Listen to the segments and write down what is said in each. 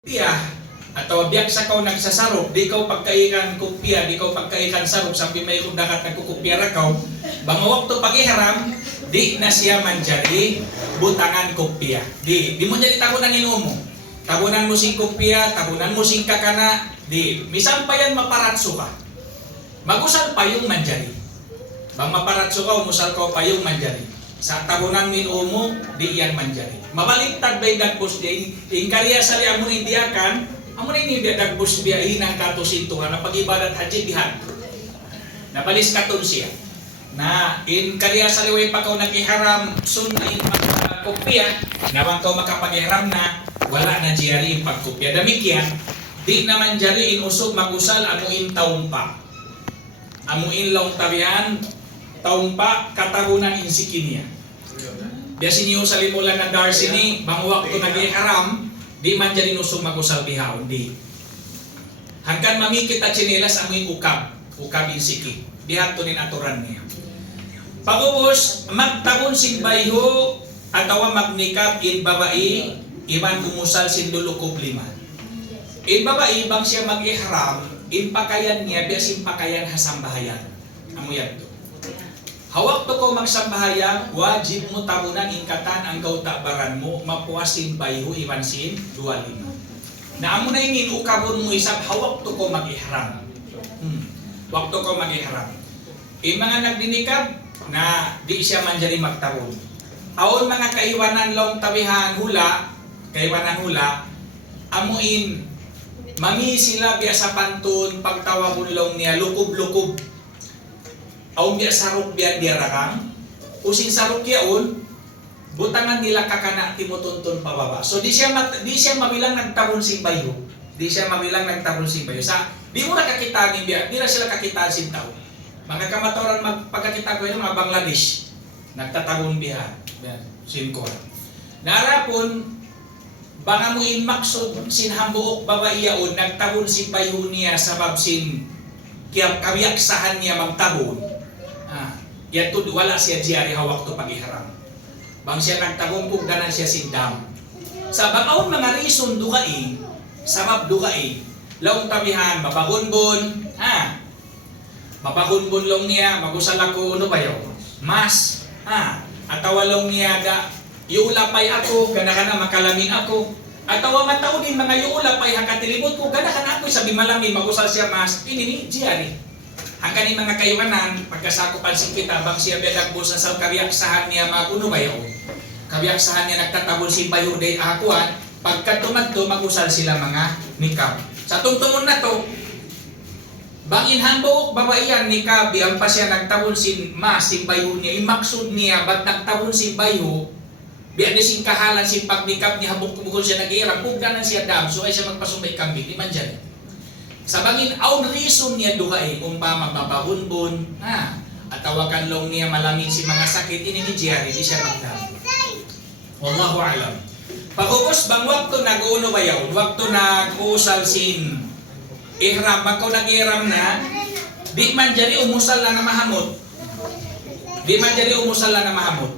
Kopya atau biyak sa kau nagsasarok, di kau pagkaikan kopya, di kau pagkaikan sarok, sampai may kung dakat nagkukopya ra kau, bang waktu pagiharam, di na siya manjadi butangan kopya. Di mo jadi tabunan inumo. Tabunan mo sing kopya, tabunan mo sing kakana, di misal pa yan maparatso ka. Magusal pa yung manjadi. Bang maparatso ka, umusal ka pa yung manjadi. Sa tabunan minumo, di yan manjari. Mabalintad ba'y dagbos di? Ingkarya sali amo ni diakan, amo ni dagbos biya hinang katusintuhan na pag-ibadat haji bihan. Nabalis katon siya. Na ingkarya sali way pakaw naghiharam sun na in pagkopya, nawang kau makapaghiharam na, wala na jari in pagkopya. Damikyan, di naman jari in usog magusal amuin taong pa. Amuin long tabihan, taong pa katabunan insikinya. Biasa niyo sa limulan ng Darcy ni, bang waktu nag-iharam, di man dyan inusog magusal bihaon, di. Hanggang mamikit at chinelas amoy ukab insiki. Bihat to nin aturan niya. Pagubos, magtabon sing bayho, atawa magnikab in babae, iban kumusal sin lulukob lima. In babae, bang siya mag-iharam, in pakayan niya, biasa in pakayan hasambahayan. Amoyan to. Hawak to ko magsambahayang, wajib mo tabunan ingkatan ang kautabaran mo, mapuasin bayho iwansin 25. Na amo na yung ukabon mo isap, hawak to ko mag-ihram. Wakto ko mag-ihram. Mga nagdinikab na di siya man dyan magtabon. Aon mga kaiwanan long tabihan hula, amuin, mami sila biya sa pantun, pagtawabon long niya, lukob-lukob. Aum biya sarok biya diarakang, using sarok yaon, butangan nila kakana timutuntun pababa. So di siya mabilang nagtabon sing bayo. Di siya mabilang nagtabon sing bayo. Sa di mo nakakita ni biya, di na sila kakita sing tao. Mga kamatoran magpagkakita ko yung mga Bangladesh, nagtatabon biya, sinkor. Narapon, banga mo in maksud sin hambuok babaiyaon, nagtabon sing bayo niya sa babsin kabiyaksahan niya magtabon. Yan to wala siya jari hawak to paghiharam. Bang siya nagtabong kung ganan siya sindam. Sa bangawon mga reason dukai, sabab dukai, laong tabihan, mapahunbon, mapahunbon long niya, magusal ako, ano ba yun? Mas, atawa long niya, iulapay ako, gana makalamin ako, atawa matao din mga iulapay, hakatilibot ko, gana ako, sabi malamin, magusal siya mas, ini jari. Hanggang yung mga kayuanan, pagkasakupan sing kita, bang siya bedagbos sa kabiyaksahan niya maguno bayaw. Kabiyaksahan niya nagtatabol si bayo day akuan, pagka tumadto, magusal sila mga nikab. Sa tungtungon na to, bang inhambo babaiyan nikab, ang pa siya nagtabol si bayo niya, imaksud niya, ba't nagtabol si bayo, biyan na sing kahalan si pagnikab niya, habok-bukol siya nag-iirang, bugdanan siya dam, so ay siya magpasumbay kambing, di man dyan. Sa bangin, aun reason niya duhay, umpama babahunbon, atawakan long niya malamig si mga sakit, ini ni Jerry, di siya magdami. Wallahu alam. Pagkupos bang wakto nag-uno ba yaw, wakto nag-uusal sin ihram, pagko nag-ihram na, di man dyan umusal lang na mahamot. Di man dyan umusal lang na mahamot.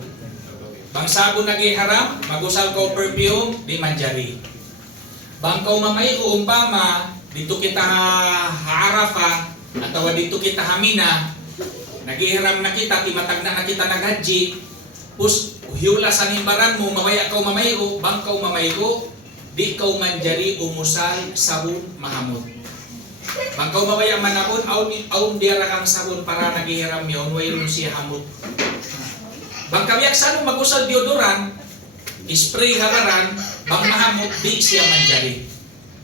Bang sabo nag-ihram, mag-usal ko perfume, di man dyan. Bang kau mamay ko umpama, dito kita haarafa, atawa dito kita hamina, naghihiram na kita, timatag na kita naghaji, pus hiula sa nimbaran mo, mamaya kau mamayro, bang kau mamayro, di kau manjari umusal sabon mahamot. Bang kau mamaya manabon, aun diara kang sabon para naghihiram yun, wayron siya hamot. Bang kabiyaksan mo magusal deodoran, spray hararan, bang mahamot, di siya manjari.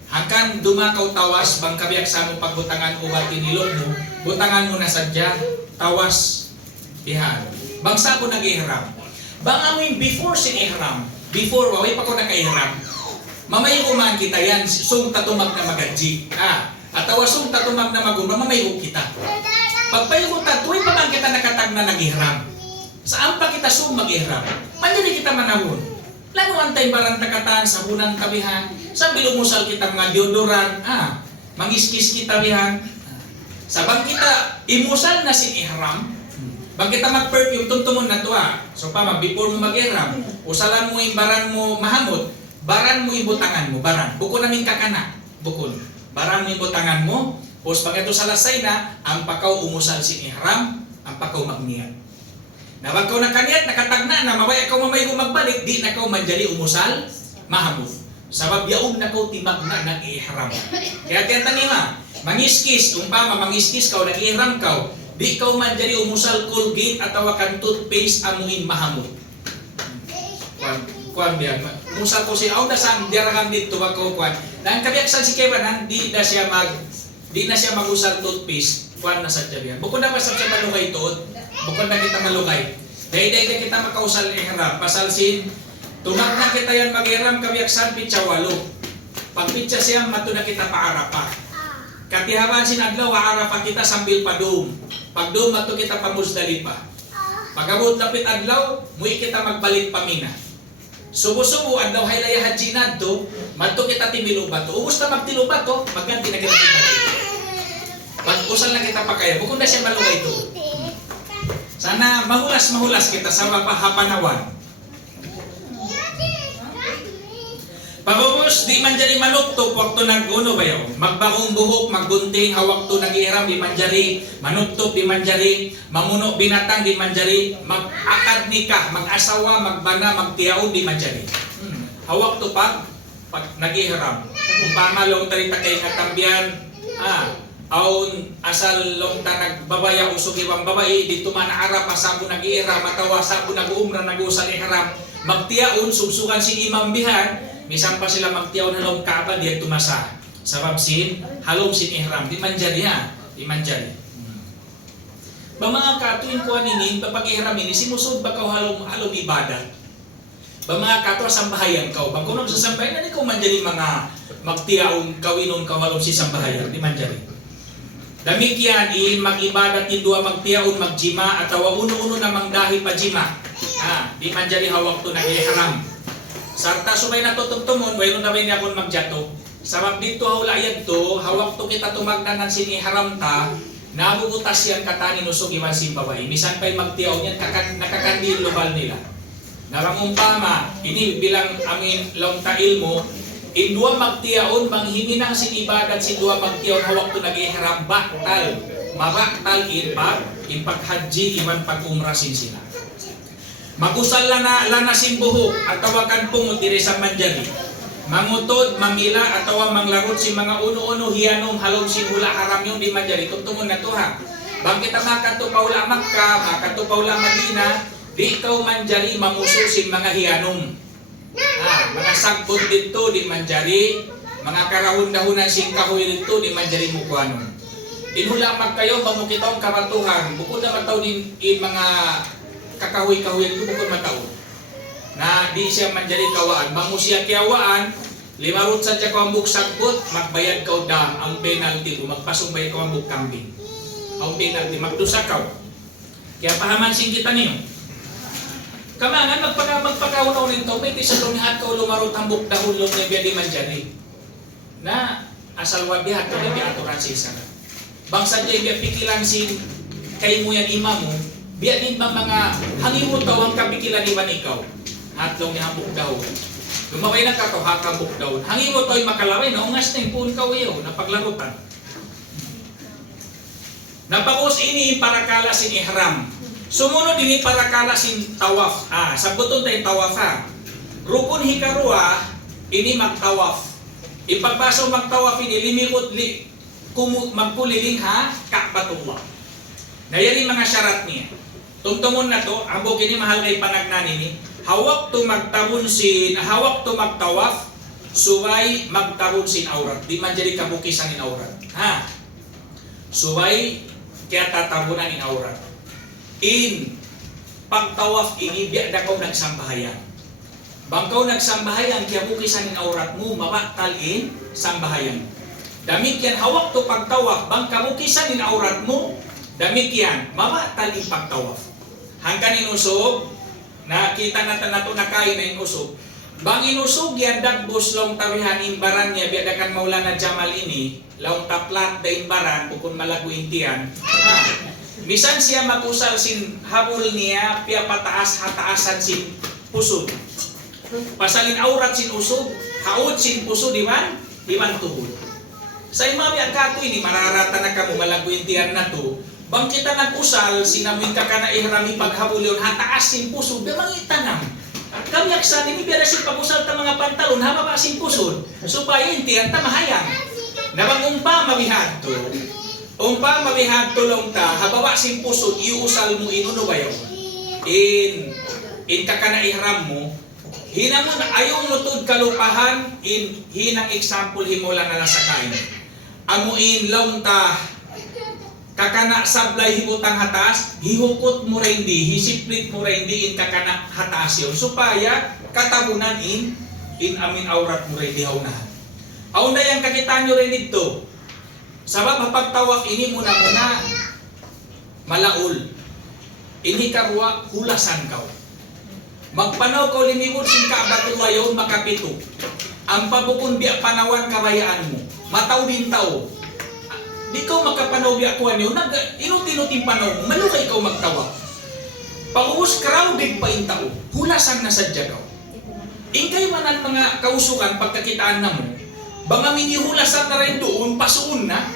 Hanggang dumakaw tawas, bang kabiyaksa mo pagbutangan ubat tinilog mo, butangan mo na sadya, tawas, ihan. Bang sabo nag-ihram. Bang amoy before sin ihram, before, waway pa ko naka-ihram, mamay kumaan kita yan, sung tatumag na magadji. Atawa sung tatumag na magumra, mamay kita. Pagpayo ta, tuwing pa bang kita nakatag na nag-ihram? Saan pa kita sung mag-ihram? Mandiri kita manawon. Lalo antay barang takataan sa bunang tabihan, sabi lumusal kita mga deodoran, mangiskis kita bihan. Sabang kita imusal na sin ihram, bang kita mag-perfume, tuntumon na to So before mo mag-ihram, usalan mo yung barang mo mahamot, baran mo ibutangan mo, baran. Bukon namin kakana, bukon. Baran mo ibutangan mo, pos pag ito salasay na, ang pakaw umusal sin ihram, ang pakaw magniyat. Na wag kaw nakaniat, nakatagna na, mabaya kaw mamay kung magbalik, di na kaw manjali umusal, mahamog. Sabab yaon na kaw timag na nag-ihram. Kaya tanima, mangiskis, umpama mangiskis kaw, nag-ihram kaw, di kaw manjali umusal Colgate at tawakan toothpaste amuin mahamog. Kuan biya, musal ko si Auda Sam, diarakan dito wag ko kuan. Nang kabiaksan si Kevin, di na siya mag-usal toothpaste, kuan na sa tiyan. Bukod na pasal siya malukay tuod, bukod na kita malukay. Dahil kita makausal ihram, pasalsin, tumag na kita yan mag-ihram kabiaksan pitsa walo. Pag pitsa siya, mato na kita paarapa. Katihaban sin adlaw, haarapa kita sambil padum. Pag dum, mato kita pamusdali pa. Pagabot lapit adlaw, muwi kita magbalik pamina. Subo-subo adlaw haylaya hajinad to, madto kita timilubat to. Ubus na magtilubat to, magganti na kita tilubat. Pag-usal na kita pa kaya, bukod na siya malugay to. Sana mahulas kita sa hapanawan. Pag-ubus, di man dyan manuktok, wakto nag-uno ba yun? Magbakong buhok, magbunting, hawak to nag-iram, di man dyan, manuktok, di man dyan, mamuno, binatang, di man dyan, mag-akad nikah, mag-asawa, magbana, magtiyaw, di man dyan. Hawak to pag nag-iram. Kung pamalong tarita kayo natambyan, aun asal long ta nagbabaya usog ibang babae, dito man arap, asabo nag-iram, matawa, asabo nag-umra, nag-usal ihram, magtiyaon, subsukan si imam bihan, misan pa sila magtiyaw na long kaaba diyan tumasa. Sabab sin halom sin ihram di manjari ha, di manjari. Ba mga katuin ko aninin pag ihram ini simusud ba kaw halom ibadat. Ba mga kato sambahayan kaw, bang kuno sa sambahayan ani ko manjari mga magtiyaon kawinon kaw halom si sambahayan di manjari. Damikyan mag-ibadat din dua magtiyaon magjima atawa uno-uno na mangdahi pa jima. Di manjari hawak to nag-ihram. Sarta sumay natutugtumon, wala na niya akong magjato. Sabab dito haulayad to, hawak to kita tumagdanan siniharam ta, nabubutas yan katanin usog iwan simbaway. Misan pa'y magtiyaw yan, nakakandil lubal nila. Narangumpama, ini bilang amin long ta ilmo, indua magtiyaon, manghiminang sinibadat si dua magtiyaon, hawak to nag-iharam, baktal, mabaktal impag haji, iwan pag-umrasin sila. Magusal lana simbuhok at tawakan pungot diri sa manjari. Mangutod, mamila at tawa manglarot si mga uno-uno hiyanom halong simula haram yung di manjari. Tungtungon na to ha. Bang kita makato paula Makka, makato paula Madina, di ikaw manjari mamususin mga hiyanom. Mga sagbot dito di manjari, mga karahon-dahunan sing kahoy dito di manjari mukwanon. Inhula magkayo mamukitong kabatuhan, bukod na mataw din mga kakahoy-kahoy ito bukod mataon na di siya manjari kawaan bango siya kiyawaan limarot sa siya kawambuk sagbot magbayad kaw dam ang penalty kung magpasong bayad kawambuk kambing ang penalty magdusakaw kaya pahamansin kita niyo kamangan magpakaunaw nito may sa lumihat kaw lumarot ang buk dahon lom na biya di manjari na asal wabihat ka na biya aturan si isa bangsa dyan biya pikilan si kay mo yan ima mo biya din ba mga hangin mo daw ang kapikilan iban ikaw? Hatlong ni hambuk daw. Lumaway na ka to, hakambuk daw. Hangin mo to'y makalaway, naungas na yung puun ka wiyo, napaglarutan. Napakos ini parakala sin ihram. Sumunod ini parakala sin tawaf. Sabuton tayo tawaf ha. Rukun hikarua, ini magtawaf. Ipagbaso magtawaf ini, limikot magkuliling ha, Ka'batullah. Nayari mga syarat niya. Tungtungon na to, abog ini mahal kay panagnanin ni, hawak to magtawaf, suway magtabon sin aurat. Di man jadi kabukisan in aurat. Suway kaya tatabunan in aurat. In pagtawaf ini, biya na kaw nagsambahayan. Bangkaw nagsambahayan, kaya bukisan in aurat mo, mabaktal in sambahayan. Damit yan, hawak to pagtawaf, bang kabukisan in aurat mo, damit yan, mabaktal in pagtawaf. Hangkan inusog, nakita natin na ito nakain na inusog. Bang inusog yan, dagbos long tawihan imbaran niya, biadakan Maulana Jamal ini, long taplat da imbaran, bukun malagu intiyan. Misan siya makusal sin habol niya, piya pataas hataasan sin pusod. Pasalin aurat sin usog, haot sin puso diman tuhod. Sa imami agkato ini mararata na kamo malagwintihan na to. Bang kita nag-usal sinamin ka kana ihrami paghabulyon hataas sin puso be mangitanam. Kami aksan ini biara sin pag-usal ta mga pantalon hama pa sin puso. Supaya intihan ta mahayang. Nabang umpa mabihadto. Umpa mabihadto long ta habawa sin puso iusal mo inuno bayo. In kakana ihram mo hinamon ayong lutod kalupahan hinang example himola na nasakain. Amuin long ta kakana sablay hibutang hatas, hihukot mo rin di, hisiplit mo rin di in kakana hatas yun. Supaya katabunan in amin aurat mo rin di haunahan. Auna yung kakita nyo rin dito. Sabab mapagtawak ini muna malaul. Ini karwa hulasan kau. Magpanaw ko limibod sin kaabatuwayon makapito. Ang pabukon biya panawan kabayaan mo. Mataw din tao. Di ko makapanaw biya kuhan yun. Inutin-utin panaw mo. Malukay ikaw magtawa. Pag-uus crowded pa yung tao. Hulasan na sadya ka. Ingkay manan mga kausukan pagkakitaan na mo. Banga minihulasan na rin doon. Pasuon na.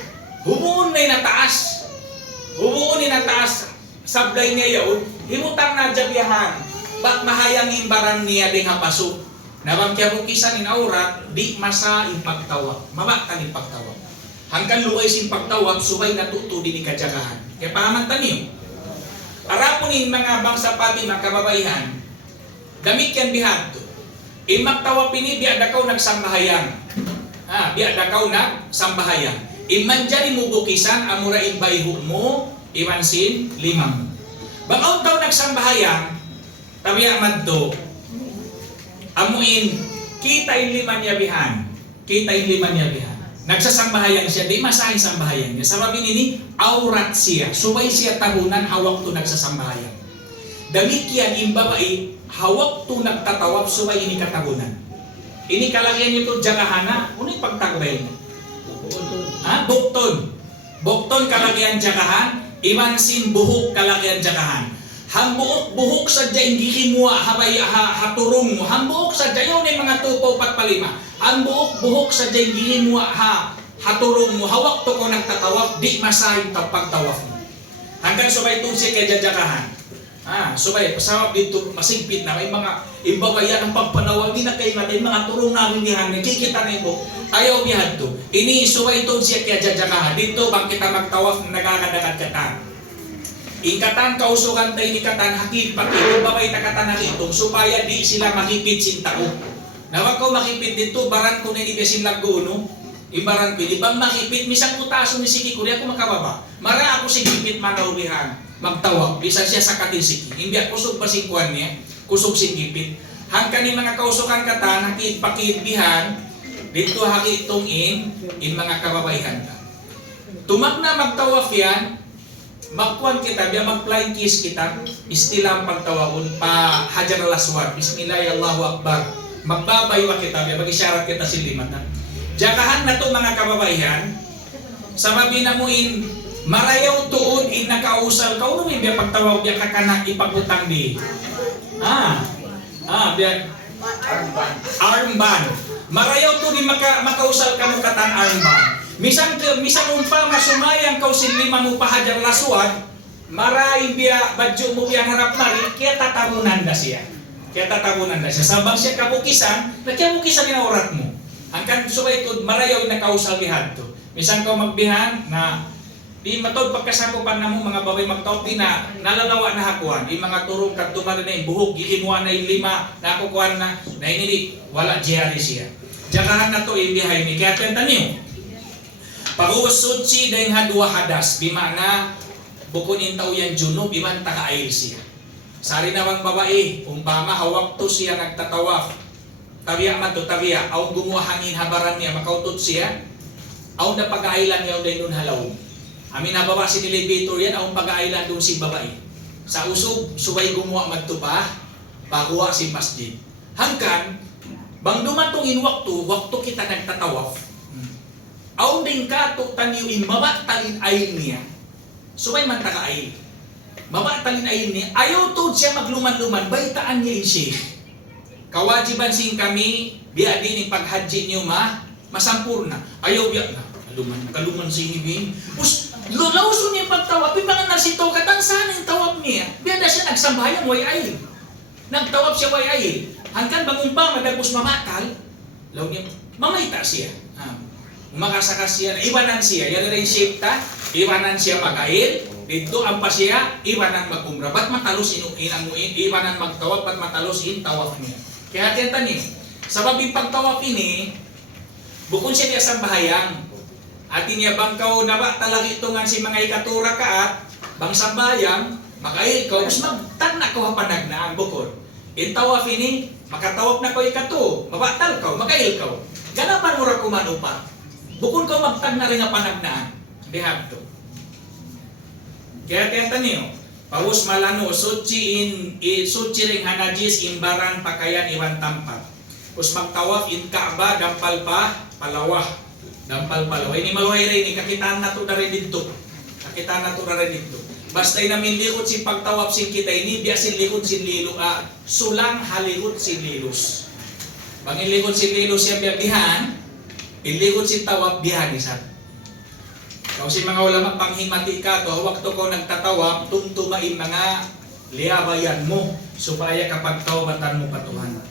Humuon na yung nataas. Humuon yung nataas. Sablay niya yun. Himutang na jabiyahan. Ba't mahayang imbaran niya ding hapasok. Nabang kaya bukisan in aurat, di masa impagtawa. Mabaktan impagtawa. Hanggang luay sin pagtawag, subay natuto din ikadjagahan. Kaya pahamantan niyo. Arapunin mga bangsa pati mga kababaihan, damit yan bihadto. Magtawa pini, biya dakaw nagsambahayan. Biya dakaw nagsambahayan. Manjari mo bukisan, amura imbayho mo, imansin, limang. Bangaw daw nagsambahayan, tabiya maddo, amuin, kita yung liman yabihan. Kita yung liman yabihan. Nagsasambahayan siya, di masahin sambahayan niya. Sabi nini, aurat siya. Subay siya tahunan, hawak to nagsasambahayan. Damit yan, yung babae, hawak to nagtatawap, subay ini katahunan. Ini kalagyan niyo to, jagahana, unay pagtagbay niyo. Bukton. Bukton kalagyan jagahan, imansin buhok kalagyan jagahan. Hambuok-buhok sa dyan gihimuha habay haturong mo. Hambuok sa dyan yun ay mga tupo patpalima. Hambuok-buhok sa dyan gihimuha haturong mo. Hawak to ko nagtatawap, di masahin pagtawap mo. Hanggang subay itong siya kaya jajakahan. Subay, pasawap dito, masigpit na. May mga imbabayan ng pagpanawag, di na kayo natin, mga turong namin niyan, nagkikita na mo. Ayaw niyan to. Ini subay itong siya kaya jajakahan. Dito bang kita magtawaf na nagkakadakad katan. Ingkatan kausukan tayo ni katan hakit pakitong babay takatan na itong supaya di sila makipit sin tao. Nawag ko makipit dito, baran ko na inigasin lago, no? Imbaran ko, di bang makipit, misang utaso ni Siki Kuri ako makababa. Mara ako sigipit manaulihan, magtawag, bisan siya sa katinsiki. Hindi ako kusog pasingkuan niya, kusog sigipit. Hangka ni mga kausukan katan, hakit pakitbihan, dito hakit itong in mga kababayhan ka. Tumak na magtawag yan, magkuhan kita, biya mag-flying kiss kita, istilang pagtawagon, pa hajar al-aswad, bismillah, Allahu Akbar. Magbabaywa kita, biya mag-isyarat kita silimat na. Jakahan na to mga kababaihan, sa mabinamuin, marayaw tuon, nakausal, kauno may biya pagtawag, biya kakanak ipagutang di. Biya, armband. Marayaw to di makausal ka mo katan armband. Misang umpa masumayang kau silima mo pahajar laswad, maray biya badyo mo biya harap mari, kaya tatabunan na siya. Sabang siya kabukisan, nagkabukisan ni orat mo. Hanggang subay ito, marayaw nakausal bihad to. Misang kau magbihan na di matod pagkasakupan na mo mga babay magtawag di na nalalawa na hakuan. Di mga turong kagtuman na yung buhok, gihimuan na yung lima, nakukuhan na inili, wala jihari siya. Jakahan na to ibihay ni kaya tenta niyo. Pag-uusod si dahil hadwa hadas, bimana bukunin tao yan junub, biman taka-ail siya. Sari naman babae, umpama hawak to siya nagtatawaf. Tabiya man to, tabiya, aw gumawa hangin habaran niya, makautot siya. Aw na pag-ailan niya, dahil nun halaw. Amin nabawa si elevator yan, aw pag-ailan doon si babae. Sa usog, subay gumawa magtupa, pakuha si masjid. Hangkan, bang dumatong waktu kita nagtatawaf, aw din ka to taniwin, mabatalin ayin niya. Subay man taka-ayin. Mabatalin ayin niya. Ayaw to siya magluman-luman, baitaan niya yung sheikh. kawajiban sing kami, biya din yung paghaji niyo masampurna. Ayaw biya na. Kaluman sinibing. Pus, lawso niya pagtawap. Pipangan na si Tokat, ang saan yung tawap niya? Biya na siya nagsambayang way ayil. Nagtawap siya way ayil. Hangkan bangumpa, madagos mamatal, law niya, mamayta siya. Umakasakas siya, iwanan siya. Yan rin shape ta, iwanan siya mag-ayil. Dito ang pa siya, iwanan mag-umra. Ba't matalos inuin, iwanan magtawap, ba't matalos tawap niya? Kaya hatiyan tanin, sabab yung pagtawap ini, bukod siya diya sa bahayang, atin niya bangkaw na ba talaga ito nga si mga ikatura ka at bang sa bayang, mag-ayil ka, mas magtag na ko hapanagnaang bukod. Intawap ini, makatawap na ko ikato, mabatal ka, mag-ayil ka. Ganapan mo ra kumanupa. Bukod ko magtag na rin nga panagnaan. Dihab to. Kaya tiyatan niyo, paus malano, suci ring hanajis, imbaran pakayan iwan tampat. Us magtawaf in Kaaba, dampal pa, palawah. Dampal palawah. Ini maluhay rin, kakitaan na to na rin dito. Kakitaan na to na rin dito. Basta namin likod si pagtawaf sin kita ini, biya sin likod sin lilo, sulang halikod sin lilos. Bangin likod sin lilos siya biya bihan, ilikod sin tawaf bihan isa. Kasi mga ulama panghimati ka to, wakto ko nagtatawap, tumtumain mga liabayan mo, supaya kapag tawbatan mo patuhan.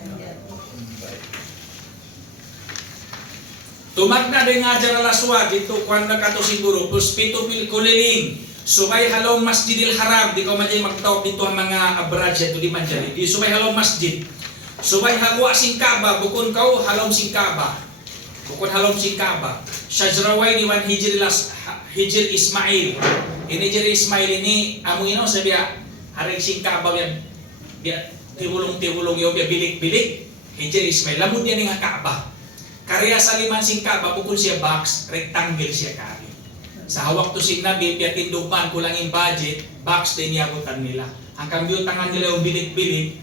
Tumagna din nga dyan alaswa, dito kung na ka to siguro, puspito pil kuliling, subay halong masjidil haram, di ko man dyan magtawap dito ang mga abrad di man dyan, di subay halong masjid, subay hagwa sing Kaaba, bukon kau halong sing Kaaba, bukon halong sing Kaaba, syajraway di man Hijir Ismail. Ini Hijir Ismail ini amo ino sabi haring sing Kaaba biya tiwulong yo biya bilik-bilik Hijir Ismail lamud yan nga Kaaba. Karya sa liman sing Kaaba bukod siya box, rectangle siya kari. Sa hawak to sing Nabi biya tindupan kulang in budget, box din yabutan nila. Ang kambyo tangan nila yung bilik-bilik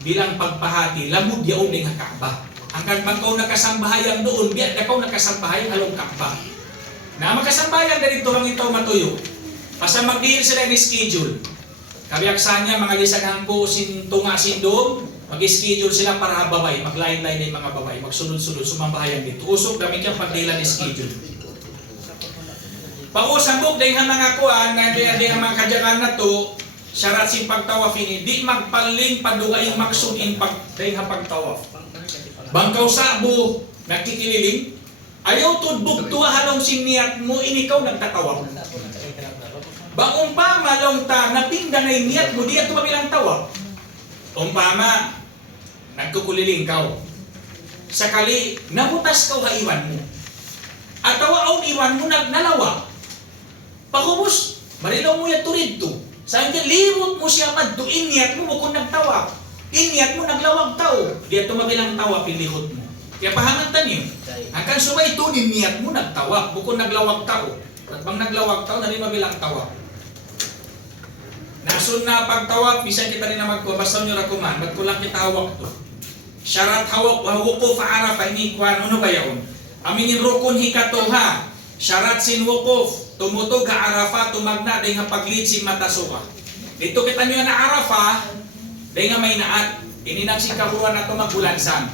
bilang pagpahati lamud yaon nga Kaaba. Hanggang bangkaw nakasambahayan doon, biya dakaw nakasambahayan along Kaaba. Na makasambayan na rin lang ito matuyo. Basta mag-deal sila ng schedule. Kabiaksan niya, mga lisaghang po tunga sindom, mag-schedule sila para babay, mag-line-line ng mga babay, magsunod-sunod, sumambahayan dito. Usok, gamit yung pagdila ng schedule. Pausambog, dahil mga kuhan, dahil mga kadyakan na to, syarat sing pagtawaf ini, di magpaling padugaing maksunin dahil pagtawaf. Bangkaw sabo, nagkikililing, ayaw tudbog tuwa halong sing niyat mo, inikaw nagtatawag. Bang umpama long ta, napinda na yung niyat mo, di at tumabilang tawag. Umpama, nagkukuliling kaw. Sakali, nabutas kaw haiwan mo. At tawaon iwan mo, nagnalawa. Pakubos, marilaw mo yung turid to. Saan ka, limot mo siya madto, inyat mo kung nagtawag. Inyat mo, naglawag tao. Di at tumabilang tawag, pilihot mo. Kaya pahamatan niyo, hanggang subay ito, niyat mo nagtawag, bukod naglawag tao. At bang naglawag tao, na rin mabilang tawag. Nasun na pagtawag, bisan kita rin na magkuha, basta nyo rakuman, ba't ko lang kita hawak to? Syarat hawak, wukuf Arafah, ini kuhan, ano ba yun? Aminin rukun hikato ha, syarat sin wukuf, tumutog ha Arafah, tumagna, dahil nga paglid si matasuka. Dito kita nyo na Arafah, dahil nga may naat, ininang si kahuruan na ito magbulansan.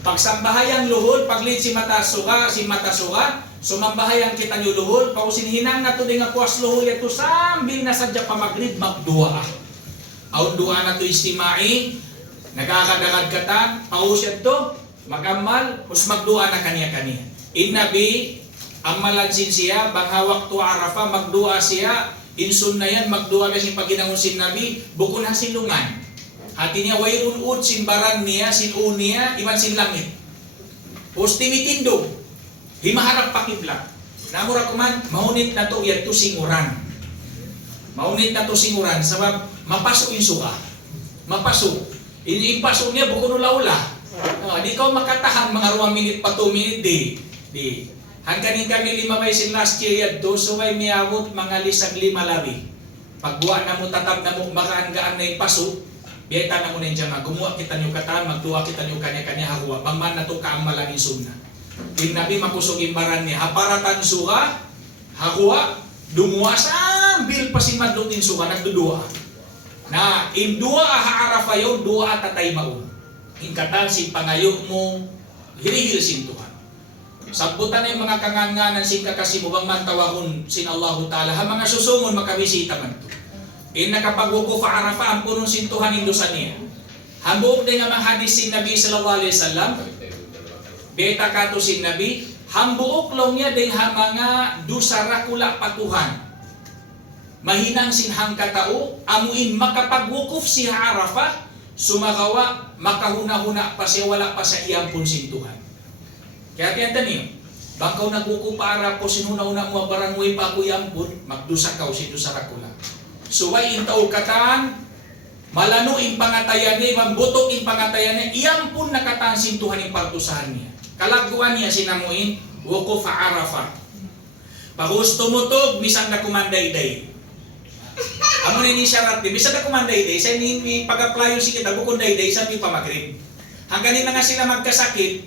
Pagsambahayang luhod, paglid si matasuka, sumambahayang kita nyo luhod, pausinhinang na ito din nga kuwas luhod, ito sambil na sadya pa maglid, magdua. Aun dua na ito istimai, nagkakadagad kata, pausya ito, magamal, us magdua na kanya-kanya. Innabi, amalansin siya, banghawak to Arafah, magdua siya, insun na yan, magdua na siya paginangon sin Nabi, bukun ang silungan. Hati niya way unud simbaran niya sinun niya iman sin langit. Us timitindog. Himaharap pakibla. Namura kuman maunit na to yadto singuran. Maunit na to singuran sabab mapasok in suka. Mapasok. Ipasok niya buko no laula. Di ka makatahan mga 2 minute pa 2 minute di. Hangganin kami 5 may sin last year yadto so may miabot mga lisag 5 labi. Pagbuwa na mo tatab na mo makaanggaan na yung pasok. Biyeta na mo na dyan nga, gumawa kita niyo katan, magtuwa kita niyo kanya-kanya hawa, bangman na to kaang malangin sunna. Nabi makusog imbaran niya, haparatan suka, hawa, dumuwa sambil pasimadlong suka, nagdudua. Na, indua ha Arafah yun, dua tatay maun. hingkatan si pangayo mo, hirihil sintuhan. Sabbutan ay mga kanganganan sin kakasibubang man tawahon sin Allahu Ta'ala, ha mga susungon makabisita man to. Nakapagwukuf Arafah, ang punong sintuhan indusan niya. Hambuok din nga mga hadis sin Nabi sallallahu alaihi wasallam, beta kato sin Nabi, hambuok long niya din ha mga dusara kula patuhan. Mahinang sinhang katao, amuin makapagwukuf si Arafah, sumagawa, makahuna-huna pa siya, wala pa sa iyang punsintuhan. Kaya tiyantan niyo, bangkaw nagwukuf pa Arafah, sinuna-una mo barangway pa ako yampun, magdusa kaw si dusara kula. Suway intaw katan, malano in pangatayan niya, mambutok in pangatayan niya, iyampun nakatan sintuhan in pagdusahan niya. Kalaguan niya sinamuin, wukuf Arafah. Pagusto mo to, misang na kumanday-day. Amo ni syarat di bisa na kumanday-day, sa ni pag-applyo si kita, bukunday-day, sa mi pamagrib. Hanggang na nga sila magkasakit,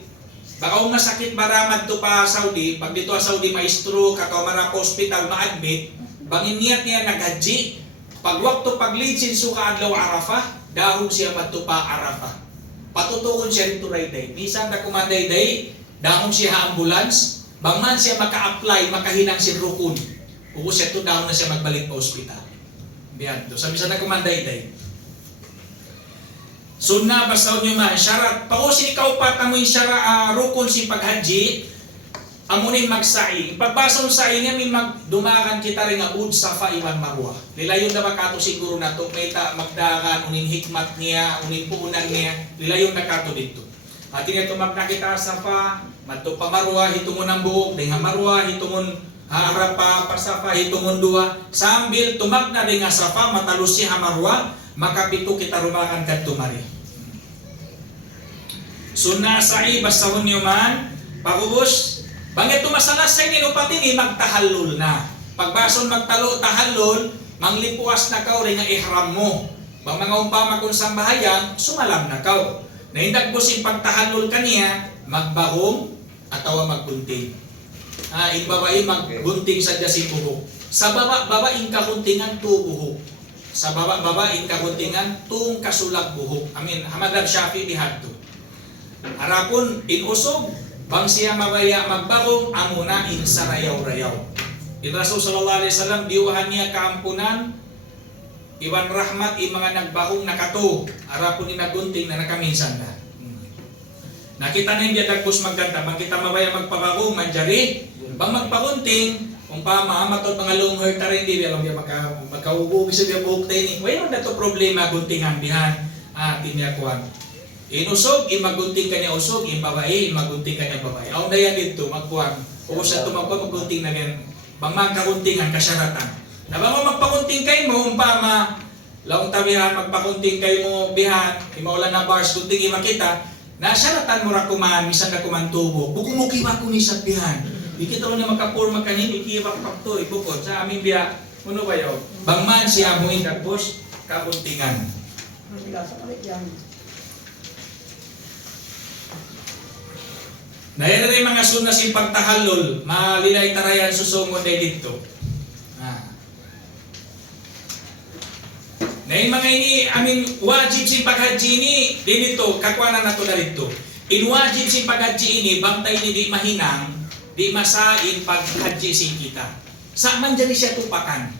baka kung masakit maramad to pa Saudi, pag dito sa Saudi maestro, kakamara pa hospital, ma-admit, bangin niya naghaji, pag wakto paglidsin suka adlaw Arafah, dahon siya matupa Arafah. Patutuon siya rito day. Minsan na kumanday-day, dahon siya ambulance, bangman siya maka-apply, makahinang si rukun. Ubus siya to dahon na siya magbalik pa hospital. Biyan to. Sabi sa na kumanday-day. Sunna basta nyo man, syarat. Pakusin ikaw pa tamoy rukun si paghaji, amunin magsaing. Pagbasa sa niya, may magdumakan kita rin nga ud Safa iwan Marwa. Lilayon na makato siguro na to, may magdakan, unin hikmat niya, unin puunan niya, lilayon na kato dito. At niya tumak na kita Safa, mato pa Marwa, hitungon ang buhok, dengan Marwa, hitungon harap pa Safa, hitungon dua. Sambil tumak na dengan Safa, matalus siya Marwa, makapito kita rumakan kat tumari. Sunna sa'i, basta nyo man, pagubos, bangit tumasalas sa inyo pati ni magtahallul na. Pagbason tahallul, manglipuas na kaw rin nga ihram mo. Bang mga umpama kung sa bahayang, sumalam na kaw. Nahindag mo si pagtahallul kaniya, magbahong atawa magbunting. Inbabain magbunting sa si buhok. Sa babain kakuntingan tu buhok. Sa babain kakuntingan tung kasulag buhok. Amin, Hamadab Shafi dihadto. Harapon inusog, bang siya mabaya magbagong, amuna in sarayaw-rayaw. Rasul sallallahu alaihi wasallam diuhan niya kaampunan, iwan rahmat i mga nagbahong nakato, harapon ni nagunting na nakaminsan na. Nakita na hindi dagbos maganda, bang kita mabaya magpabagong, manjari, bang magpagunting, kung pa maamatod mga long hair ta rin, di alam niya magkaubo, bisa niya buhok tayo ni, wala na to problema, guntingan bihan, tinyakuan. Inusog, imagunting kanya usog, imabae, imagunting kanya babae. Aon na yan dito, magkuhan. O sa tumagkuhan, magunting na yan. Bang magkaguntingan, kasyaratan. Na bang magpakunting kayo mo, umpama, laong tabihan, magpakunting kayo mo, bihan, imaulan na bars, kunting imakita, nasyaratan mo rakuman, misan na kumantubo, bukumukiwa ko ni sa bihan. Ikita ko na magkapurma kanin, ikiwak pakto, ibukod. Sa aming biya, ano ba yun? Bang man siya mo indagpos, kakuntingan. Dahil rin mga sunna si pagtahallul, malilay tarayan susungon na dito. Dahil mga ini, wajib si paghaji ini, dito, kakwanan na ito na dito. Inwajib si paghaji ini, bantay ni di mahinang, di masain paghaji si kita. Sa man dyan siya tupakan.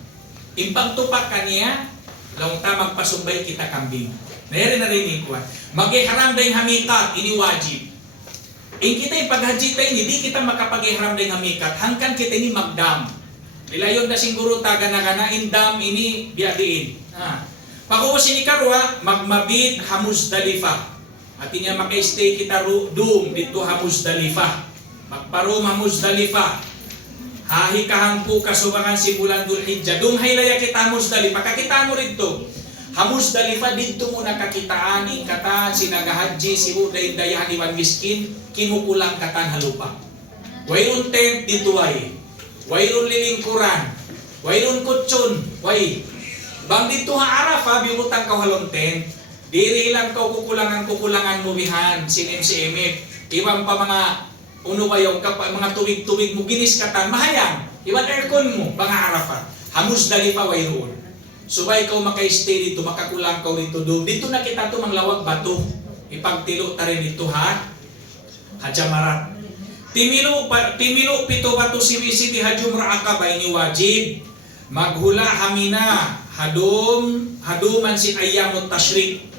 Impang tupakan niya, lang tamang pasumbay kita kambing. Dahil na rin ikuan. Mag-iharam dahil hamikat, ini wajib. Kita ipaghaji tayo, hindi kita makapag-ihram ng hamikat, hangkan kita ini magdam. Ilayon na siguro taga na kanain dam ini biadiin. Pagkukos ini karwa, magmabit Hamuzdalifah. At niya maka-stay kita doom dito Hamuzdalifah. Magparum Hamuzdalifah. Hahikahampu kasubangan si bulan Dhul-Hijjah. Doom haylaya kita Hamuzdalifah. Kakita mo rito. Hamuzdalifah dito mo nakakitaan, ingkatan, sinagahaji, si Uday, dayahan, iwan miskin, kinukulang katan halupa. Wayrun tent dito ay, wayrun lilingkuran, wayrun kutsun, way. Bang dito ha Arafah, biutang kau halong tent, diri lang kau kukulangan mo bihan, sinim-simip, iwan pa mga, uno ba yung mga tubig-tubig mo, ginis katan, mahayang, iwan aircon mo, mga Arafah, Hamuzdalifah wayrun. Subay kau maka-stay dito, makakulang kau dito doon. Dito na kita ito manglawag bato. Ipagtilo ta rin ito ha. Hajamarat. Timilo pito bato sibi hajumra akabay ni wajib. Maghula hamina haduman sin ayyamut tashrik.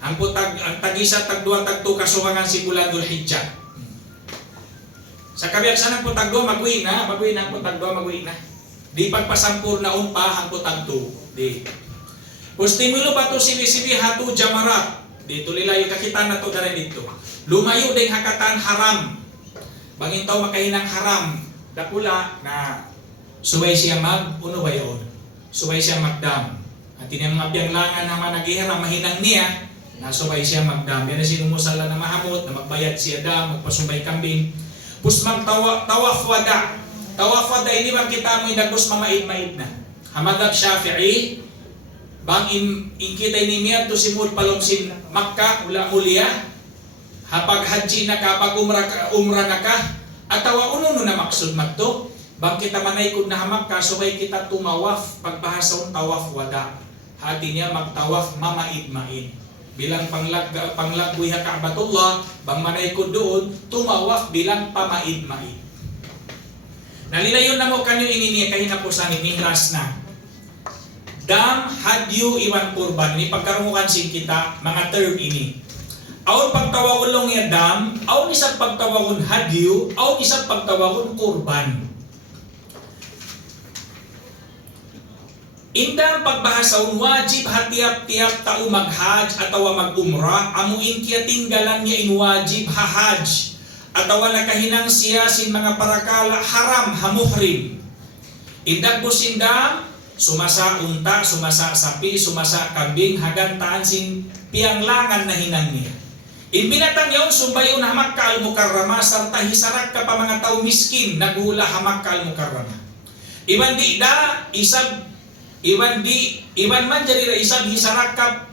Ang tag-isa, tag-dua, tag-tu kasuwangan si bulan Dhul Hijjah. Sa kabiaksan ang putag-dua, mag-uwi na ang putag-dua, mag-uwi na. Di pagpasampur na umpa ang putag-tu. Di. Pustimilo pa to sibi hatu jamarat. Dito lilayo kakitan na to na rin dito. Lumayo ding hakatan haram. Bangin tao makahinang haram. Dakula na suway siya uno ba yun? Suway siya magdam. At ini mga biyanglangan naman naghihiram, mahinang niya. Nasubay siya magdam. Yan na sinumusala na mahamot, na magbayad siya dam, magpasubay kambing. Pusmang tawaf wada. Tawaf wada, ini bang kita mo inagos mamaid-maid na. Hamadab Shafi'i, bang inkita ini niya to simul palongsin Makkah, ula mulia, hapag haji na ka, pag umra na ka, at tawa uno na maksud magto, bang kita manaykod na hamak ka, subay kita tumawaf, pagbahasong tawaf wada. Hati niya magtawaf mamaid-maid. Bilang panglagwi ha Ka'batullah, bang manaykod doon, tumawaf bilang pamaid-maid. Nalilayon na mo kanyo ini kahinapusan ni Mihras na. Dam, hadyu, iwan kurban. Ini pagkarungukan sin kita, mga term ini. Aon pagtawagulong niya dam, aon isang pagtawagon hadyu, aon isang pagtawagon kurban. Indang pagbahasaon wajib hatiap-tiap tao maghaj atawa mag-umrah, amuin kiya tinggalan niya in wajib hahaj atawa nakahinang siya sin mga parakala haram hamuhrim. Indag busindam, sumasa unta, sumasa sapi, sumasa kambing, hagantaan sin pianglangan na hinang niya. Inbinatan yaon sumbayon hamak ka al-mukarrama sarta hisarak ka pa mga tao miskin nagula hamak ka al-mukarrama. Iban di da isab Iban man jadi isab hisarak ka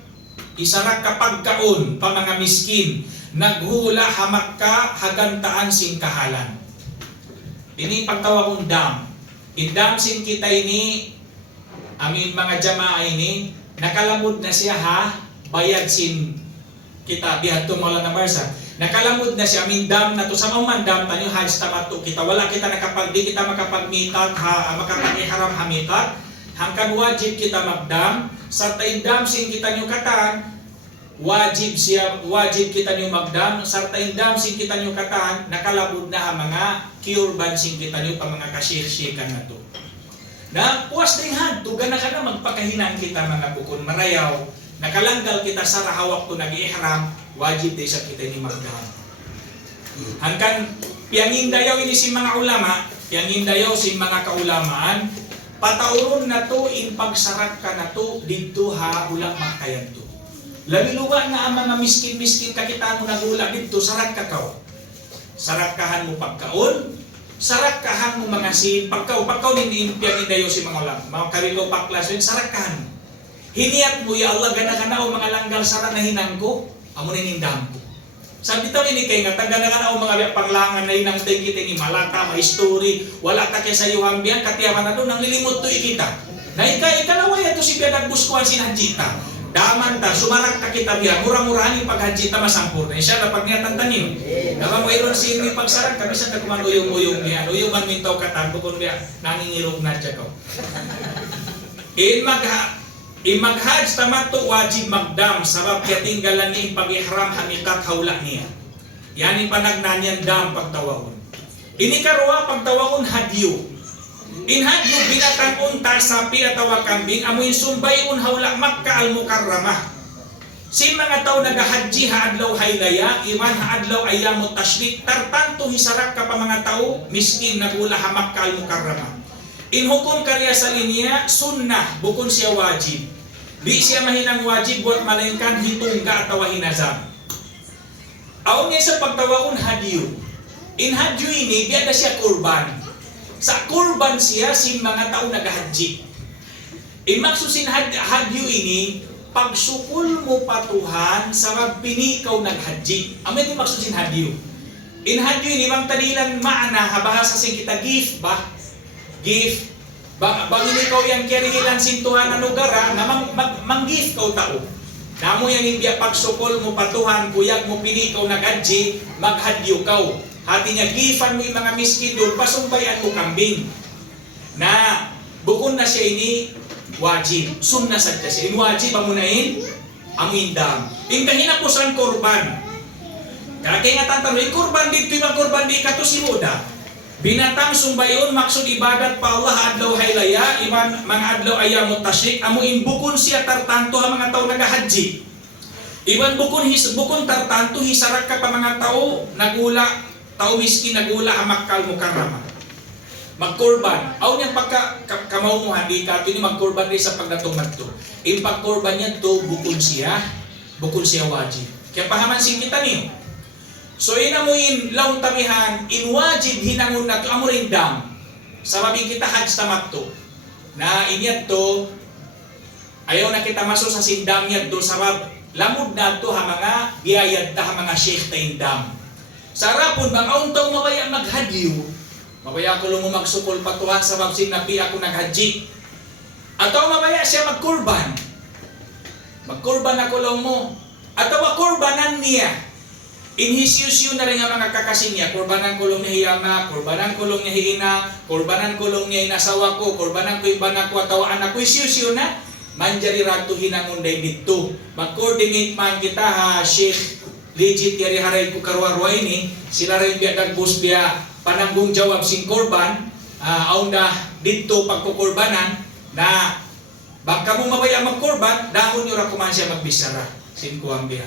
pagkaon pa mga miskin naghula hamak ka hagantaan sing kahalan. Ini pagtawagong dam. Indam sing kita ini amin mga jamaah ini nakalamod na siya ha bayad sin kita bihat to mala na barsa. Nakalamod na siya amin dam na to sa man dam tanyo hajj tamato kita wala kita nakapagdi kita makapagmitat ha makapaghiharam hamitat. Hangkan wajib kita magdam, sa taindam sing kita nyo katan, wajib kita nyo magdam, sa taindam sing kita nyo katan, nakalabod na ang mga kiurban sing kita nyo pa mga kasirsikan na to. Na puwas ding hadto, gana ka na magpakahinang kita mga bukon marayaw, nakalanggal kita sa rahawak to nag-ihram, wajib din sa kita ni magdam. Hangkan piangindayaw ini si mga ulama, piangindayaw si mga kaulamaan, patauron na to in pagsarak ka na to dito ha ulang magkayan to. Lamiluwa na ang mga miskin-miskin kakita mo nagula dito sarak ka kao. Sarakahan mo pagkaon, sarakahan mo mga sin pagkaw din piangidayo si mga ulam. Mga karilo paklas yun sarakahan mo. Hiniyat mo ya Allah gana kana o mga langgal sara na hinang ko, amo ninindam ko. Sabi tayo ini kay nga taga na o mga panglangan na inang tingi malata, ma-history, wala ta kaya sa iyo hambiyan, katiyaman na doon, nang lilimot to ikita. Na ikalaway ito si Piadag Buskuhan sinadjita. Daman ta, sumarak ka kita biya, murah-murahan yung paghadjita masampur na. Siya na pag niyatan tanim. Naman mayroon sino yung pagsarak, kami sa taguman uyong-uyong niya. Uyong man mintaw katampo kung biya, nangingilog na dyan ko. Imaghaj tamato wajib magdam sabab katinggalan ni pag-ihram hamikat hawla niya. Yan yung panagnanyan dam pagtawahon. Ini karwa pagtawahon hadyu. In hadyu binatang unta sapi atawa kambing amoy sumbay un hawla Makkah al-Mukarramah. Sin mga tao nagahadji ha adlaw haylaya iman ha adlaw ayyamut tashrik tartanto hisarak ka pa mga tao miskin nagula ha Makkah al-Mukarramah. In hukum karya sa linya sunnah bukon siya wajib. Di siya mahinang wajib buat malainkan hitungga atawa hinazam. Aun niya sa pagtawagong hadyu. In hadyu ini, biada siya kurban. Sa kurban siya sin mga tao nagahadji. In maksusin hadyu ini, pagsukul mo patuhan sa magpinikaw naghadji. Amo ito maksusin hadyu. In hadyu ini, bang tadilan maana, habahasa sin kita gift ba? Gift. Bangin ikaw yan kirihilan sintuhan na lugar na mang-gift kau tao. Namo yan hindi pagsukol mo patuhan, kuyag mo pinikaw na gadji, maghadyo kaw. Hati niya, gifan mo yung mga miskin doon, pasumbayan mo kambing. Na bukod na siya ini wajib. Sunna sa siya. In wajib amunain, amindam. Tingkahin na po saan korban. Kaya nga tantanong, korban dito yung korban di ka to si Muda. Binatang sumbayon, maksud ibadat pa Allah adlaw haylaya, iman mga adlaw ayamot tashrik, amuin bukon siya tartanto ha mga tao nagahadji. Iban bukon tartanto hisarak ka pa mga tao nagula, tao miskin nagula hamakal mo karama. Magkorban. Aw niyang pagka kamaw mo handi ka ito ni magkorban rin sa pagdatong magto. In pagkorban niya to bukon siya wajib. Kaya pahaman sing kita niyo. So inamuin law tamihan in wajib hinangon na to amurin dam. Sa mabing kita hajj tamat to. Na inyat to ayaw na kita maso sa sindam niya to sabab lamod na to ha mga biyayad ta ha mga sheikh ta indam. Sa rapon bang auntaw mabaya maghadyo. Mabaya ko mo magsukol patuhan sa babsin na pi ako naghaji. Ataw mabaya siya magkurban. Magkurban ako lang mo. Ataw kurbanan niya. Inhisyusyo na rin ang mga kakasin niya. Kurbanan kulong niya hiyama, kurbanan kulong niya hiina, kurbanan kulong niya inasawa ko, kurbanan ko iba na ko ataw anak ko isyusyo na. Manjari rato hinangunday dito. Mag-coordinate man kita ha, Sheikh. Legit yari haray ko karwarwa ini. Sila rin biya nagbus biya pananggong jawab sing korban. Aun na dito pagkukurbanan na baka mo mabaya magkorban, dahon nyo rakuman siya magbisara. Sinkuang biya.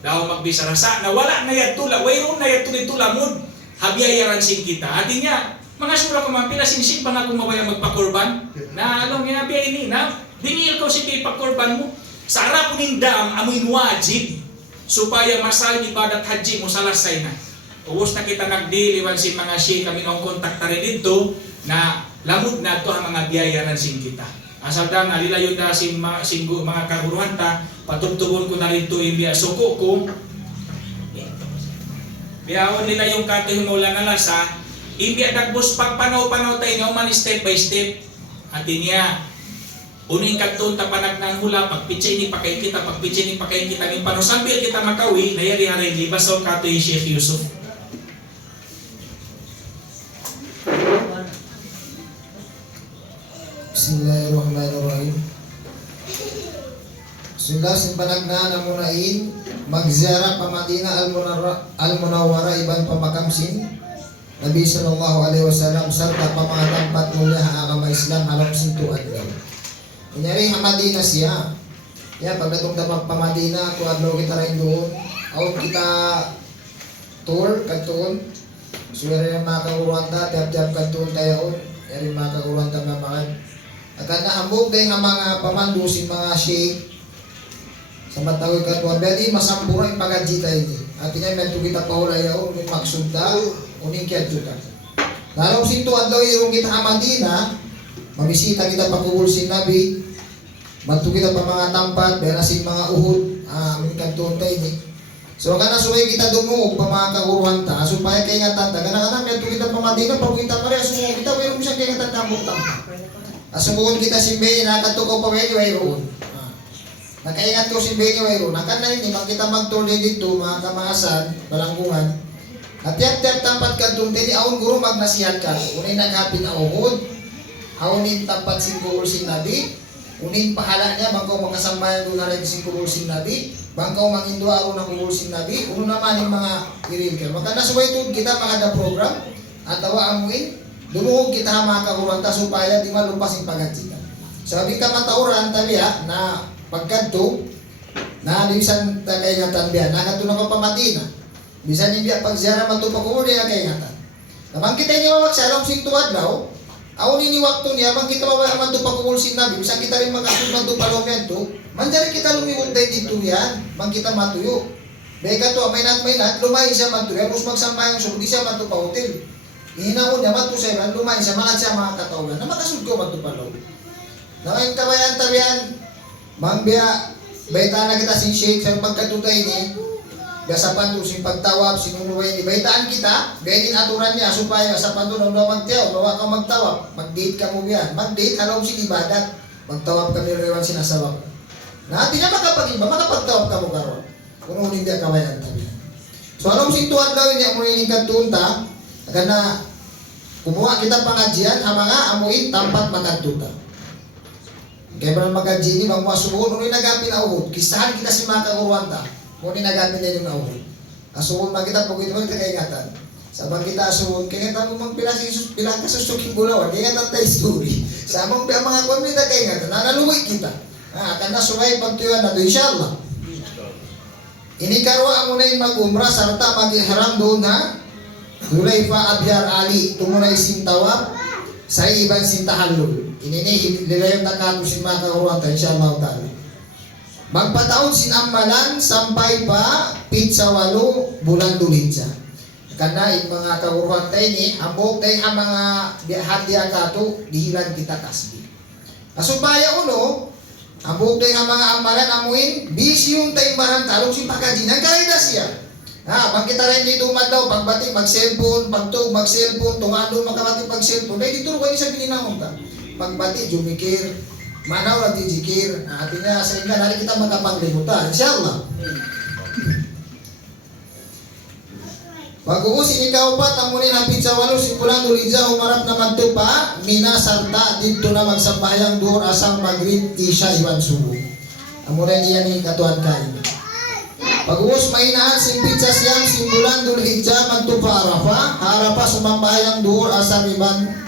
Dahon magbisara sa nawala na yan tula. Wayroon na yan tula mo. Habiyayaran sing kita. Ati niya, mga sura kuman pila sinsing pa nga kung mabaya magpakorban. Na alam nga biya ini na dingil ko si pagkorban mo. Sa harap ng dam, amoy wajib. Supaya masal ibadat haji mo salasay na. Uwos na kita nagdiliwan si mga sheikh kami ng kontak ta rin dito na lamod na to ang mga biyayaran sing kita. Asal da nalilayon na mga kaguruhan ta, patugtugon ko na rin to ibiya suko ko. Biyawon nila yung kato yung mula na lasa, ibiya dagbos pagpanaw-panaw tayo nga man step by step. At niya, uning katun tapanag ng hula, pagpitsay ni pakay kita, ng panusambil kita makawi, nayari-hari libas o kato yung Sheikh Yusuf. Bismillahirrahmanirrahim. Bismillah, simpanagna na munain, magziarah pa Madinah al-Munawwara iban pamakamsin, Nabi sallallahu alaihi wasallam serta mga tempat mulia agama Islam halap sintuan daw. Kunyari ha Madinah siya. Ya pagdatong dapat pa Madinah, ko adlaw kita rin doon. Aw kita tour kadton. Suwere mga kaurwanta, tiap-tiap kadton tayo. Yari mga kaurwanta na mga at naambog day nga mga pamandusin mga sheikh sa matawid katuan bedi masampura yung pagajita ini at niya medyo kita paulayaw yung magsunda uning kiadjuta nalaw sinto adlaw irong kita Madina mabisita kita pagkubul si Nabi bantu kita pa mga tampat berasin mga uhud amin katuan tayo ini so kana suway kita dumungog pa mga kaguruhan ta supaya kay nga tanda kana medyo kita pa Madina pagwita pare sumugo kita mayroon siya kay nga tambok asumuon kita simbay na katuko pa medyo mayroon. Nakaingat ko simbay niya mayroon. Nakan na yun, ibang kita magtuloy dito, mga kamaasan, balanggungan. At tiap-tiap tampat ka doon, dili aon guro magnasihat ka. Unin naghapin na uhod, aonin tampat singkuhul sin Nabi, unin pahala niya, bangkaw makasambayan doon na rin singkuhul sin Nabi, bangkaw mangindo araw ng kuhul sin Nabi, uno naman yung mga irilker. Maka nasuway doon kita mga program, at tawa amuin, dumuhog kita mga kakuranta supaya di malupas yung pagkatita. Sabi ka matauran tabi na pagkanto na bisan kay ngatan biya na kato na papamadina. Bisan niya pagziara matupaguri na kay ngatan. Naman kita niya magsalom sing tuadlaw, awon ni wakto niya man kita mabaya matupagul sin Nabi, bisan kita rin magasun matupalomento, manjari kita lumiwod day dito yan, man kita matuyo. Beka to may nat lumay siya matuyo, mus magsambayan so di siya matupa hotel. Hinahon niya matusayran, lumay siya, mga siya mga katawan na makasud ko matupalaw. Nangayong kabayan tabihan, mangbiya, baita na kita sing sheikh sa pagkatutay ni, gasapan to sing pagtawab, sinunuway ni, baitaan kita, gainin aturan niya, supaya gasapan to nung magtiyaw, bawa ka magtawab, mag-date ka mo biyan, mag-date, halaw si ibadat, magtawab kami rewan sinasawab. Na di na makapag-iba, makapagtawag ka mo karon. Kuno hindi ka kawayan tabi. So anong sintuan daw ini amo ini kadtunta kana kumuha kita pangadjian ang mga amuin tampat magatuta. Kaya ba magkajini bang masuhon nung nagapi na uhod. Kisahan kita si Maka Urwanta. Nung nagapi na yung uhod. Asuhon magkita pag ito kita kaingatan. Sabang kita asuhon, kaya kita mo magpilang kasusuking bulawan. Kaya kita tayo story. Sabang mga kumita kaingatan. Nanaluwi kita. Akan na sumay pagtuyuan na ito. Inshallah. Inikarwa mo na yung mag-umrah. Sarta mag-iharam doon na Hulaifa Abyar Ali. Tumunay sintawab. Sa ibang sintahalul. Inini nilayon na kato si Maka Urwanta. Inshallah ta'ala. Magpataon sinamalan sampay pa pizza 8 bulan dulitsa. Kana yung mga kaurwanta ini, ambok tayo ang mga hatiya kato, dihilan kita kasbi. Asubaya uno, ambok tayo ang mga amalan amuin, busy yung tayo marantarong si pagkajinan, karida siya. Pag kita rin dito daw, pagbati mag-cellphone, pagtog mag-cellphone, tungado makabati mag-cellphone, dahil dito kayo sa pininahon ka. Pagbati, jumikir, manaw lang tijikir, artinya sehingga hari kita makapaglibutan, insyaallah. Pag-uus ini kaupat amunin hapit sa 8 simpulan dulidza umarap na magtupa mina sarta dito na magsambayang duhur asang maghrib isya iwan subuh. Amunin iya ni katuan kain. Pag-uus mainahan simpit sa siyam simpulan dulidza magtupa arafa harapa sumambayang duhur asang iban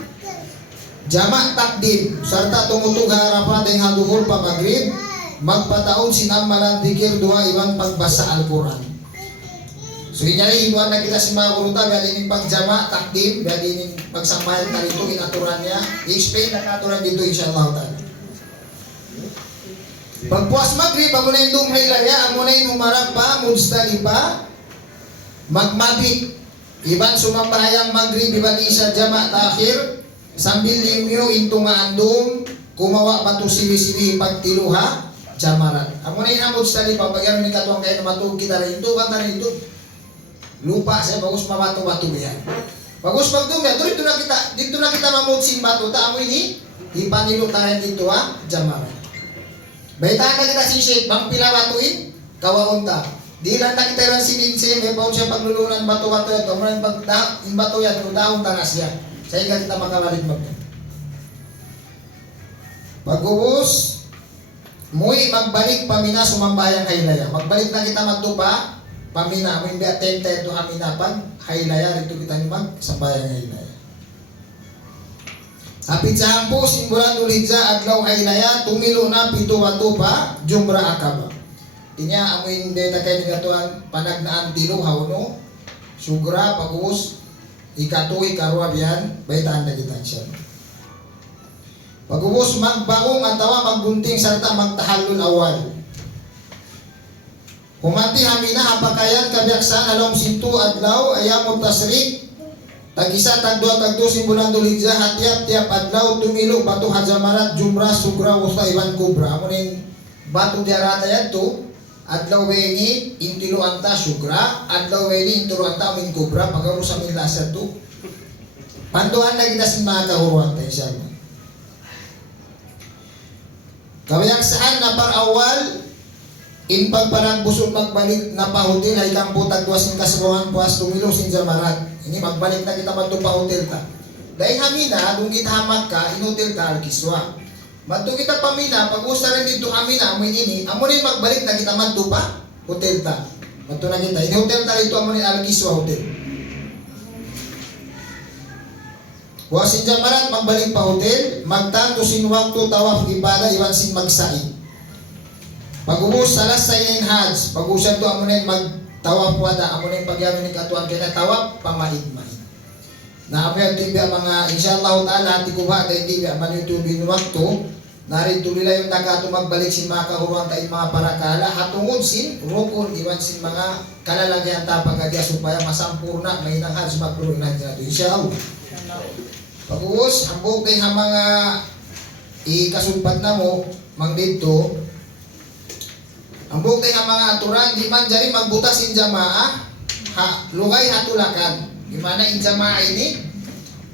jamak takdim serta tumutug harapan dengan duhur pa maghrib magpataon sinamalan dikir dua iwan pagbasa Al-Quran. So inyari ibuan na kita si mga kuruta biya din pagjamak takdim biya din pagsambahan na rito inaturan niya i-explain na katuran dito inshallah ta'ala. Pagpuas maghrib amo na yung dumhailaya amo na yung umarap pa Muzdalifa magmabit iban sumambahayang maghrib iban isa jamak takhir sambil limyo into nga andong kumawa patu siwi-siwi pagtiluha jamarat. Amo na inamod sa lipa pagyan ni katuang kayo na matug kita rin ito banta rin ito lupa saya bagus mabato-bato yan. Bagus pagdungga dito na kita mamutsin bato ta amo ini ipanilo tayo dito jamarat. Baitaan na kita si Sheikh bang pila batuin kawaon ta. Di lang na kita lang sininsin may paon siya paglulunan bato-bato yan amo na yung bato yan daon tanas yan. Sehingga kita makabalik magdang. Pag-uus, muy magbalik pamina sumambayang haylaya. Magbalik na kita magtupa, pamina, hindi attempt ito haminapan, haylaya, rito kita ni magsambayang haylaya. Hapit sa hampo, simbulan dulidza, adlaw haylaya, tumilo na pituwato pa, jumra akaba. Inya, amoy hindi ta kayo nagatuan, panagnaan tiluhaw, no? Sugra, pag-uus, ikatuwi karwa biyan, baitaan na kita siya. Pag-ubos magbagong atawa maggunting sarta magtahalul awal. Humati hamina hapakayan kabiaksan alom sintu adlaw ayamot tasrik tag-isa tagdua tagdo simbulan dulidza hatiap-tiap adlaw tumilo batu hajamarat jumrah sugra usta iwan kubra. Amunin batu diarata yan to adlaw weni intilo anta sugra adlaw weni intilo anta min kubra pagkaroon sa min lasat to pantuan na kita sa mga kahuruan tayo siya. Kawayaksaan na par awal in pagpanagbusog magbalik na pa hotel ay kang putag duwas ng kasabawan puas tumilo sin jamarat. Ini magbalik na kita magto pa hotel ta. Dahil hamina, kung kita hamag ka, in hotel ka alkiswa. Magto kita pamina, pag-usta rin dito hamina, amoy ini, amoy magbalik na kita magto pa hotel ta. Magto na kita, in hotel ta rito amoy alkiswa hotel. Wasin jamarat magbalik pa hotel, magtanto sin waktu tawaf ibadah iwan sin magsai. Pag-ubos salas sa yin hajj, pag-usan to amunin magtawaf wada, amunin pagyamin ni katuan kaya tawaf pamahid-mahid. Na amoy tibiya mga insyaallah ta'ala hati ko ba dahil tibiya manitubin waktu, narito nila yung nagato magbalik sin mga kahuruan tayo mga parakala, hatungod sin rukun iwan sin mga kalalagyan tapag agya supaya masampurna may nang hajj magruin na dito insyaallah. Pag-uus, ang bukay ang mga ikasumpat na mo, mang dito, ang bukay ang mga aturan, di man dyan magbutas in jamaa, lugay hatulakan. Di man in jamaa ini,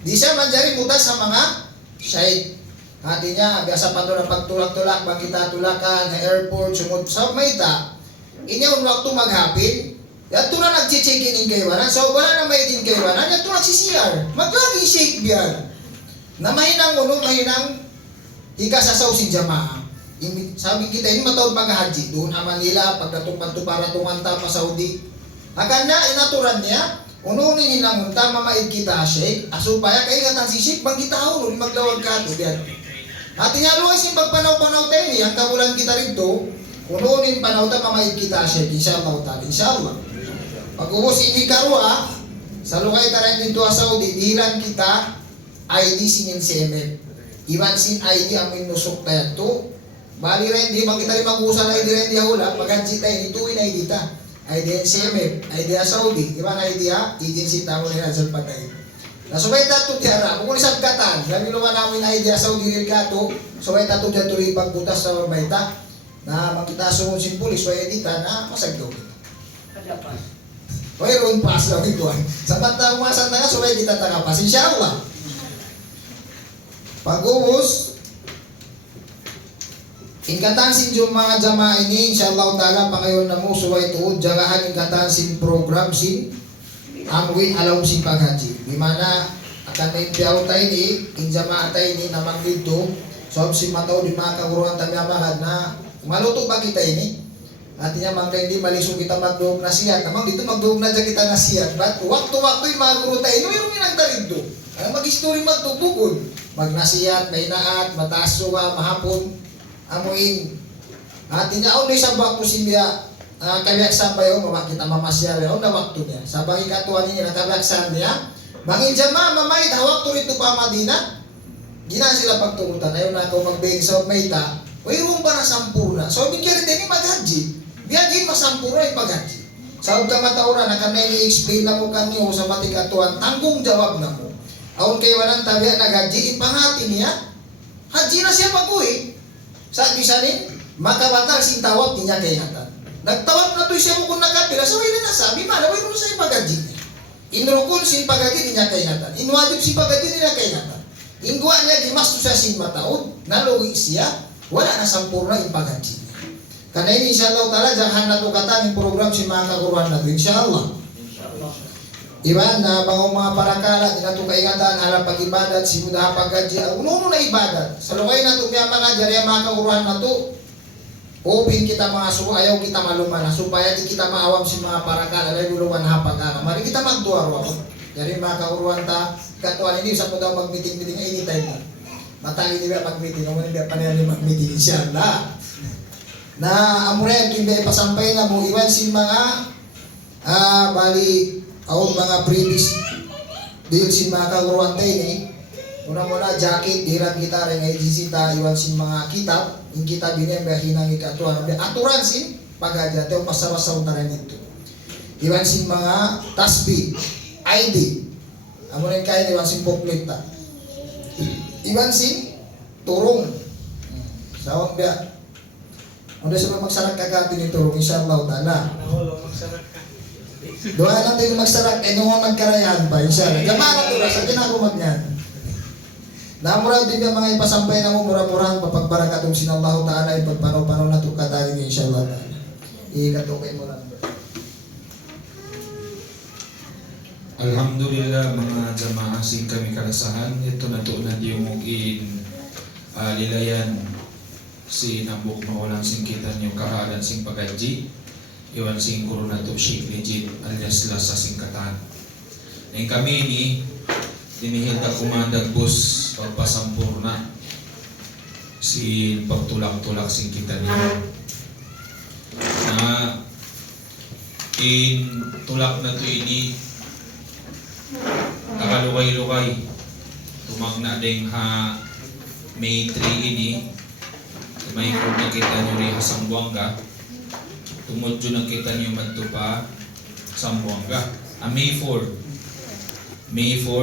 di siya man dyan butas sa mga syait. Hati niya, biasa pa doon ang pagtulak-tulak, bangkita tulakan, na airport, sumod sa mayta. Inyaw waktu maghapin, yato na nag-check-in kaywanan. So, wala na may din kaywanan, yato nagsisiyar. Maglaging shake biyan. Na mahinang uno, mahinang ikasasaw si Jamaah. Sabi kita, ini mataon pag-haji. Doon sa Manila, pagdatong para tunganta pa Saudi. Akan na, inaturan niya, uno ni ninangunta, mamaid kita shake. Asupaya, kaya nga si shake, bang kita uno, maglawag ka to. At inaluwa sin pagpanaw-panaw tayo ni, ang kamulan kita rito, ununin panaw ta mamaid kita shake, inshallah ta'ala, inshallah. Pag-uwas ini karwa, sa lukay taran dito sa Saudi, dihilan kita, ID sinin CMF. Iwan sin ID amin nusok tayo to. Bali rin, di bang kita rin mag-uusal na ID rin di hula, pag-hansi tayo, ituin ID ta. ID CMF, ID Saudi, iwan ID agency tamo na sa patay. Nasubay tato tiara, kung isang katan, dahil luwa namin ID Saudi rin kato, subay tato dyan tuloy pagbutas sa mabayta, na makita sumun sin pulis, way edita na masagdaw kita. Mayroon pas lang ito. Sa banta umasan na nga, subay kita takapas, inshallah. Pag-uus, ingkatan sin yung mga jama ini, inshallah ta'ala, pangayon na mo, suway tuod, jagahan ingkatan sin program sin, amuin alaw sin paghaji. Di mana, akan na impiyaw tayo ni, injama tayo ni, namang dito, so sin mataw di mga kaguruhan tayo mabahad na, maluto ba kita ini? At niya, mangka hindi malisong kita magdoog na siyat, namang dito magdoog na dyan kita na siyat, but waktu-waktu yung mga guru tayo, yung minagdarin do. Mag-history magtubukod, magnasiyat, mainaat, matasuwa, mahapon, amuin. At niya, o sa waktu simbiya, kabiyak sambay o, kita mamasyari, o na waktu niya. Sabang ikatuan niya, kabiyak niya, bangin jama, mamay, waktu rito pa Madina, gina sila pagturutan, ayaw na ako magbigay sa mayta, o yung ba na sampurna. So, bigyan rin maghaji, biyagin masampurna yung paghaji. Sa huwag ka matauran, na kami i-explain na mo kanyo sa matikatuan, tanggung jawab na mo. Aon kayo wanang tabiya naghaji, ipangati niya, haji na siya pag-uwi. Sa bisa ni, makabatal sin tawab niya kay hatan. Nagtawab na to siya mo kung nakapila, so wala na sabi, malaway mo sa ipagaji niya. Inrukun sin pagaji niya kay hatan. Inwajib sin pagaji niya kay hatan. Ingwa niya, gimasto siya sin mataod, naluwi siya, wala na sampurna ipagaji niya. Karena ini insyaAllah ta'ala, jangan natukatan yung program si mga kaguruhan nato, insyaAllah. Iban na bangong mga parakala, dinato kaingatan, halang pag-ibadat, simudaha pag-gadya, uno na ibadat. Sa lukay na ito, mga jari mga kaguruhan na ito, upin kita mga suwa, ayaw kita malumana, supaya di kita maawam si mga parakala, alay luluwan hapagana. Mari kita magduarwa. Jari mga kaguruhan ta, katuan ini, sa po daw mag-meeting-meeting, anytime na. Matali niya mag-meeting, kung hindi pa niya mag-meeting, insyaAllah. Na amure, hindi pasampay na mo, iwan si mga, bali, aon mga previous deal si mga kaguruan tayo ni muna jacket, diran kita rin ay jisita iwan sin mga kitab yung kitab yun yung hinang ikatuan aturan sin paghaja tayo pasawasaw na rin ito iwan sin mga tasbih ID amo rin kayo iwan sin booklet ta iwan sin turong sawang biya ano sa magsarak kagati ni turong inshallah ta'ala doa lang tayo magsarak, eh nung magkarayan pa, inshallah. Gama na ito, sa kinagumag niyan. Namura din yung mga ipasampay na mo, mura-murahan, papagbarakatong sinallahu ta'ala, ipagpanaw-panaw na ito katali niya, inshallah ta'ala. Ikatukay mo lang. Alhamdulillah mga jamaah sing kami karasahan, ito na ito na di yung lilayan si nambok mawalang singkitan yung kahalan sing paghaji. Iwan sing corona to Sheikh Legit alias Lasa Singkatan. Nang kami ni dinihil ka kumandag bus pagpasampurna si pagtulak-tulak sing kita niya. Na in tulak na to ini nakalukay-lukay tumagna ding ha May 3 ini may kung nakita nyo rin hasang buwangga tumudyo na kita niyo madto pa Zamboanga. May 4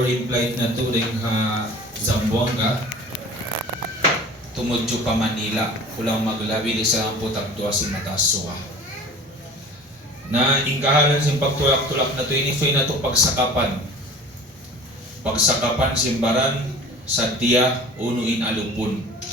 in flight na to ring ha Zamboanga tumudyo pa Manila kulang maglabi di sa putagtua si Matasua na ingkahalan sin pagtulak-tulak na to ini fay na to pagsakapan simbaran Satya unuin alupun.